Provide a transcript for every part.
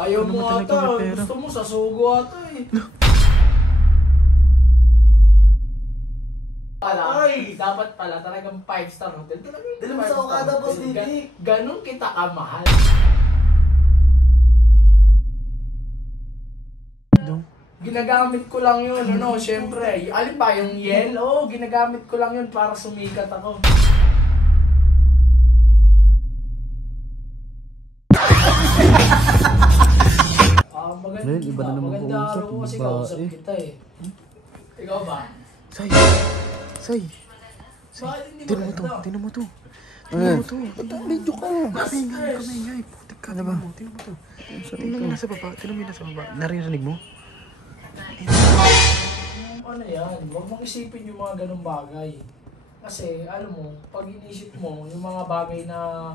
Ayaw mo ata. Gusto mo sa sugo ata eh. Ay, dapat pala talagang 5-star hotel. Dala mo sa Okada, Boss Didik. Ganun kita kamahal. Ginagamit ko lang yun, syempre. Alin ba, yung yellow? Ginagamit ko lang yun para sumikat ako. Maganda araw ko kasi kausap kita eh. Ikaw ba? Say! Tinan mo to. Medyo ka. Kamay. Putik ka na ba? Tinan mo to. Tinan mo nasa baba. Naririnig mo? Ano yan? Huwag mong isipin yung mga ganong bagay. Kasi, alam mo, pag inisip mo yung mga bagay na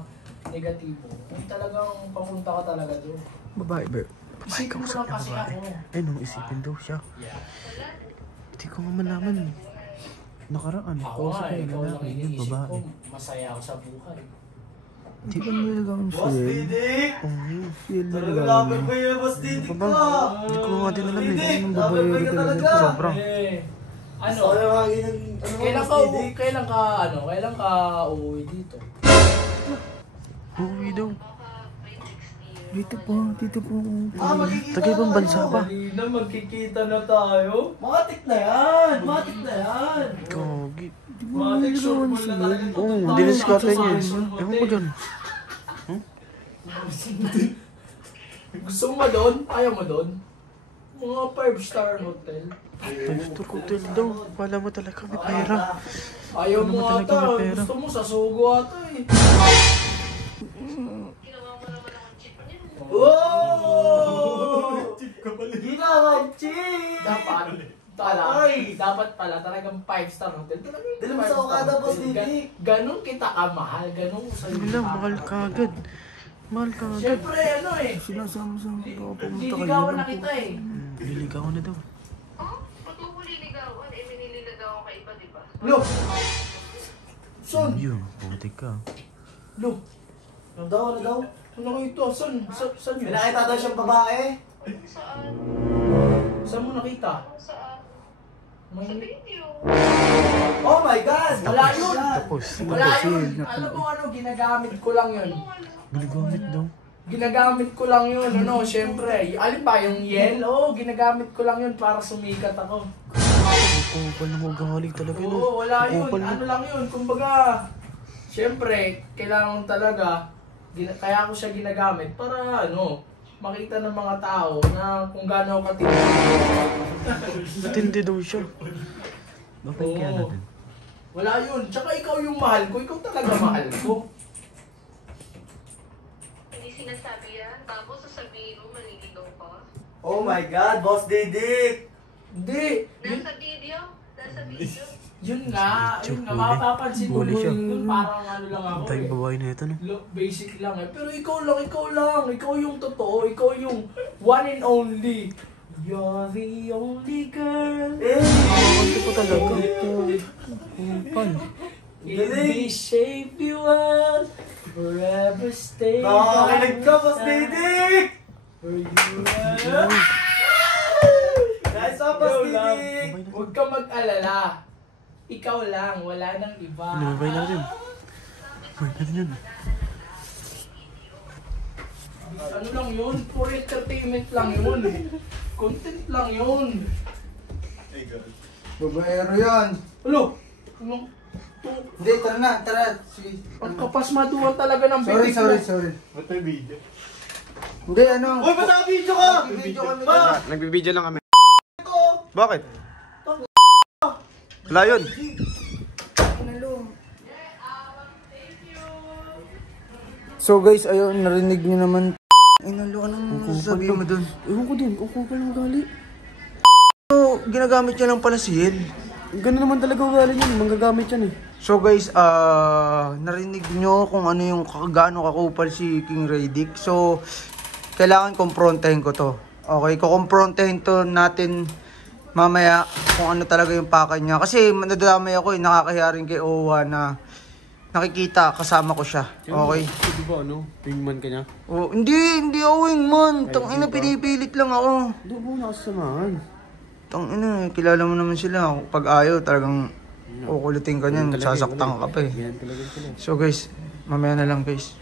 negatibo, talagang papunta ka talaga doon. Babae ba? Isipin mo lang kasi ako. Eh, nung isipin daw siya. Hindi ko nga malaman. Nakaraan. Ako nga, ikaw lang iniisip ko. Masaya ako sa buhay. Hindi ba nilagawin siya? Boss Didik! Feel na Talaga lapit mo yun, Boss Didik ko! Hindi ko nga din alam eh. Anong Lapit mo babae ka talaga! Sobrang. Ano? Kailan ka uuwi dito? Uuwi daw. Dito po. Magkikita Taga-ibang na bansa kayo. ba? Na magkikita na tayo. Matik na yan! Gagi. Matik sure mo na talaga. Oo, diniskarte niya. Ewan ko dyan. Gusto mo ba doon? Ayaw mo doon? Mga 5-star hotel. 5-star hotel daw. Wala mo talaga may pera. Ayaw Ano mo ba talaga ata. may pera? Gusto mo sa sugo ata eh. Oh! Ginawang chip! Dapat pala talagang 5-star hotel. Dala mo sa Okada, Boss Didik. Ganun kita kamahal. Ganun sa Wala, mahal ka agad. Siyempre, ano eh. Sinasama-sama ko pumunta Liligawan na kita eh. Liligawan na daw. Ba't mo liligawan? Eh, may nililigawan ka iba, di ba? Look! Son! Yun, putik ka. Look! Ano daw? Ano ko ito? Saan yun? May nakita daw siyang babae. Saan? Saan mo nakita? Saan? Sa May... video. Oh my God! Wala yun! Tapos. Wala yun! Alam mo ano, ginagamit ko lang yun. Ginagamit daw. Ginagamit ko lang yun, syempre. Alin ba, yung yellow? Ginagamit ko lang yun para sumikat ako. Kupal na magaling talaga. Oo, wala yun. Kupal na. Ano lang yun, kumbaga, syempre, kailangan talaga, kaya ako siya ginagamit para makita ng mga tao na kung gaano ako katindi. Matindi daw siya. Bakit kaya Oo. natin? Wala yun. Tsaka ikaw yung mahal ko. Ikaw talaga mahal ko. Hindi sinasabi yan. Tapos sasabihin mo, maliligaw ka. Oh my God, Boss Didik! Hindi. Nasa video? Yun nga. Bully. Mapapansin mo Bully siya. yun. Parang ano lang ako Tayong babae na ito, no? Look, basic lang eh. Pero ikaw lang. Ikaw yung totoo. Ikaw yung one and only. You're the only girl. Hindi ko talaga. Kupal. In the shape you want, forever stay. Nakakinig ka, Boss Didik! For you are. Nice one, Boss Didik! Huwag ka mag-alala. Ikaw lang, wala nang iba. Lumabay natin. Lumabay natin yun. Ano lang yun? For entertainment lang yun. Content lang yun. Babaero yan! Alo? Anong? Hindi, tara. Sige. Pagkapasmaduhan talaga ng bibig mo. Sorry. Ba't may video? Hindi, ano? Uy, ba't naka-video ka? Video kami. Nagbibideo lang kami. Bakit? Wala yun. So guys, ayun, narinig niyo naman. Ay, nalo, anong sabi mo dun? Ewan ko din, kung kupal ng ugali. So, ginagamit niya lang pala si Yen. Ganun naman talaga ugali niyan, manggagamit yan eh. So guys, narinig nyo kung ano yung gaano kakupal si King Raydick. So, kailangan kumprontahin ko to. Okay, kukumprontahin to natin mamaya kung ano talaga yung pakay niya. Kasi nadadamay ako nakakahiya rin kay Owa na nakikita, kasama ko siya. Okay? Di ba ano? Wingman ka niya? Oh, hindi ako wingman. Tangina, pinipilit lang ako. Doon mo nakasamahan. Tangina, kilala mo naman sila. Pag ayaw, talagang kukulitin ka niyan, sasaktan ka pa eh. Yan talaga sila. So guys, mamaya na lang guys.